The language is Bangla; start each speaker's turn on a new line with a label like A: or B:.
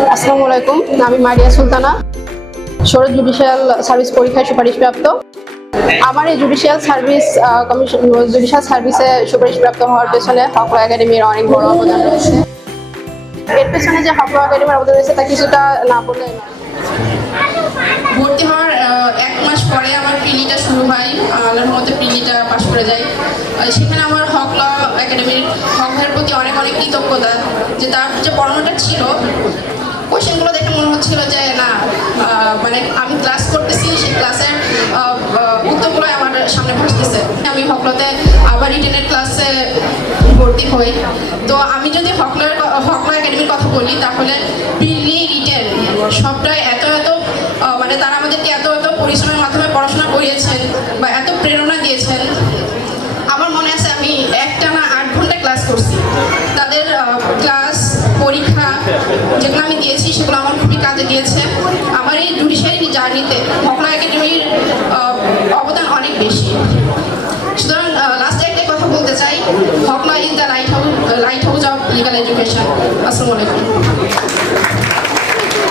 A: আসসালামু আলাইকুম। আমি মারিয়া সুলতানা সৌর জুডিশিয়াল সার্ভিস পরীক্ষায় সুপারিশপ্রাপ্ত। আমার এই জুডিশিয়াল সার্ভিস কমিশন, জুডিশিয়াল সার্ভিসে সুপারিশপ্রাপ্ত হওয়ার পেছনে হকলা একাডেমির অনেক বড় অবদান রয়েছে। এর পেছনে যে হকলা একাডেমির অবদান রয়েছে, তা কিছুটা না বললে
B: ভর্তি হওয়ার এক মাস পরে আমার প্রিলিটা শুরু হয়। আল্লাহর মধ্যে প্রিলিটা পাশ করে যাই সেখানে আমার হক ল একাডেমির, হক ভাইয়ের প্রতি অনেক অনেক কৃতজ্ঞতা যে তার যে পড়ানোটা ছিল হচ্ছিল যে, না মানে আমি ক্লাস করতেছি সেই ক্লাসের উত্তরগুলো আমার সামনে ভাসতেছে। আমি হকলতে আবার রিটেনের ক্লাসে ভর্তি হই। তো আমি যদি হকলার, হকলা একাডেমির কথা বলি, তাহলে প্রিলি রিটেন সবটাই এত এত মানে তারা আমাদেরকে এত এত পরিশ্রমের মাধ্যমে পড়াশোনা করিয়েছেন বা এত প্রেরণা দিয়েছেন। যেগুলো আমি দিয়েছি, সেগুলো আমার খুবই কাজে দিয়েছে। আমার এই জুডিশিয়ারি জার্নিতে মকলা একাডেমির অবদান অনেক বেশি। সুতরাং লাস্টে একটা কথা বলতে চাই। হকলা is the lighthouse lighthouse of legal education. আসসালামু আলাইকুম।